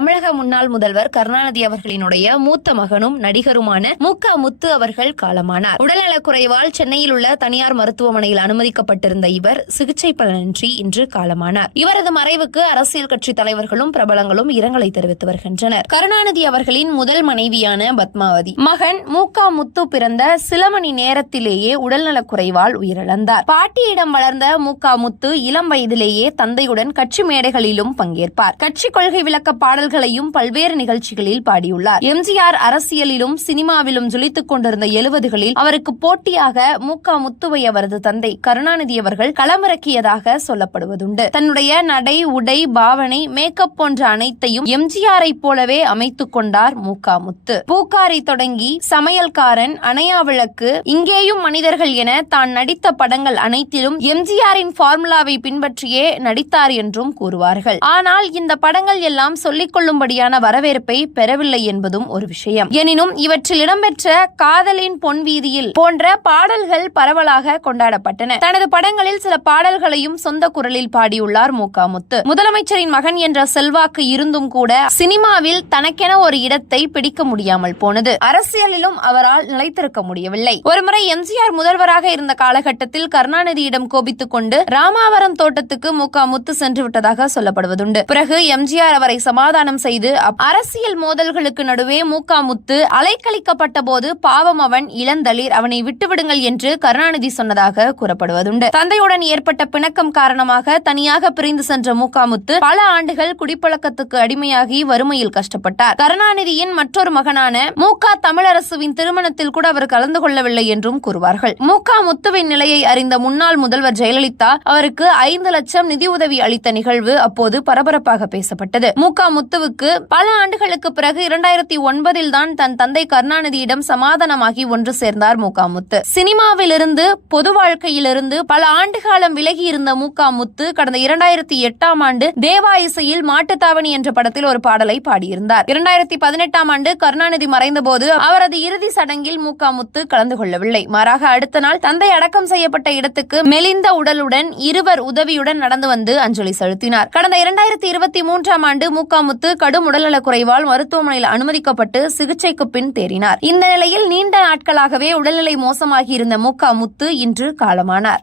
தமிழக முன்னாள் முதல்வர் கருணாநிதி அவர்களினுடைய மூத்த மகனும் நடிகருமான மு.க. முத்து அவர்கள் காலமானார். உடல்நலக்குறைவால் சென்னையில் உள்ள தனியார் மருத்துவமனையில் அனுமதிக்கப்பட்டிருந்த இவர் சிகிச்சை பலனின்றி இன்று காலமானார். இவரது மறைவுக்கு அரசியல் கட்சி தலைவர்களும் பிரபலங்களும் இரங்கலை தெரிவித்து வருகின்றனர். கருணாநிதி அவர்களின் முதல் மனைவியான பத்மாவதி மகன் மு.க. முத்து பிறந்த சில மணி நேரத்திலேயே உடல்நலக்குறைவால் உயிரிழந்தார். பாட்டியிடம் வளர்ந்த மு.க. முத்து இளம் வயதிலேயே தந்தையுடன் கட்சி மேடைகளிலும் பங்கேற்பார். கட்சி கொள்கை விளக்க பாடல்களையும் பல்வேறு நிகழ்ச்சிகளில் பாடியுள்ளார். எம்ஜிஆர் அரசியலிலும் சினிமாவிலும் ஜொலித்துக் கொண்டிருந்த 70களில் அவருக்கு போட்டியாக மு.க. முத்துவை அவரது தந்தை கருணாநிதி அவர்கள் களமிறக்கியதாக சொல்லப்படுவதுண்டு. தன்னுடைய நடை, உடை, பாவனை, மேக்கப் போன்ற அனைத்தையும் எம்ஜிஆரை போலவே அமைத்துக் கொண்டார் மு.க. முத்து. பூக்காரி தொடங்கி சமையல்காரன், அணையா விளக்கு, இங்கேயும் மனிதர்கள் என தான் நடித்த படங்கள் அனைத்திலும் எம்ஜிஆரின் பார்முலாவை பின்பற்றியே நடித்தார் என்றும் கூறுவார்கள். ஆனால் இந்த படங்கள் எல்லாம் சொல்லிக் கொள்ளும்படியான வரவேற்பை பெறவில்லை என்பதும் ஒரு விஷயம். எனினும் இவற்றில் இடம்பெற்ற காதலின் பொன் வீதியில் போன்ற பாடல்கள் பரவலாக கொண்டாடப்பட்டன. தனது படங்களில் சில பாடல்களையும் சொந்த குரலில் பாடியுள்ளார் மு.க. முத்து. முதலமைச்சரின் மகன் என்ற செல்வாக்கு இருந்தும் கூட சினிமாவில் தனக்கென ஒரு இடத்தை பிடிக்க முடியாமல் போனது. அரசியலிலும் அவரால் நிலைத்திருக்க முடியவில்லை. ஒருமுறை எம்ஜிஆர் முதல்வராக இருந்த காலகட்டத்தில் கருணாநிதியிடம் கோபித்துக் கொண்டு ராமாவரம் தோட்டத்துக்கு மு.க. முத்து சென்று விட்டதாக சொல்லப்படுவதுண்டு. பிறகு எம்ஜிஆர் அவரை சமாதானம் செய்து அரசியல் மோதல்களுக்கு நடுவே மு.க. முத்து அலைக்கழிக்கப்பட்ட போது பாவம் அவன் இளந்தளிர், அவனை விட்டுவிடுங்கள் என்று கருணாநிதி சொன்னதாக கூறப்படுவதுண்டு. தந்தையுடன் ஏற்பட்ட பிணக்கம் காரணமாக தனியாக பிரிந்து சென்ற மு.க. முத்து பல ஆண்டுகள் குடிப்பழக்கத்துக்கு அடிமையாகி வறுமையில் கஷ்டப்பட்டார். கருணாநிதியின் மற்றொரு மகனான மு.க. தமிழரசுவின் திருமணத்தில் கூட அவர் கலந்து கொள்ளவில்லை என்றும் கூறுவார்கள். மு.க. முத்துவின் நிலையை அறிந்த முன்னாள் முதல்வர் ஜெயலலிதா அவருக்கு 5 லட்சம் நிதியுதவி அளித்த நிகழ்வு அப்போது பரபரப்பாக பேசப்பட்டது. மு.க. முத்துவுக்கு பல ஆண்டுகளுக்கு பிறகு 2009 தான் தன் தந்தை கருணாநிதியிடம் சமாதானமாகி ஒன்று சேர்ந்தார் மு.க. முத்து. சினிமாவிலிருந்து பொது வாழ்க்கையிலிருந்து பல ஆண்டுகாலம் விலகி இருந்த மு.க. முத்து கடந்த 2008 ஆண்டு தேவா இசையில் மாட்டுத்தாவணி என்ற படத்தில் ஒரு பாடலை பாடியிருந்தார். 2018 ஆண்டு கருணாநிதி மறைந்தபோது அவரது இறுதி சடங்கில் மு.க. முத்து கலந்து கொள்ளவில்லை. மாறாக அடுத்த நாள் தந்தை அடக்கம் செய்யப்பட்ட இடத்துக்கு மெலிந்த உடலுடன் இருவர் உதவியுடன் நடந்து வந்து அஞ்சலி செலுத்தினார். கடந்த 2023 ஆண்டு மு.க. முத்து கடும் உடல்நலக் குறைவால் மருத்துவமனையில் அனுமதிக்கப்பட்டு சிகிச்சைக்கு பின் தேறினார். இந்த நிலையில் நீண்ட நாட்களாகவே உடல்நிலை மோசமாகி இருந்த மு.க. முத்து இன்று காலமானார்.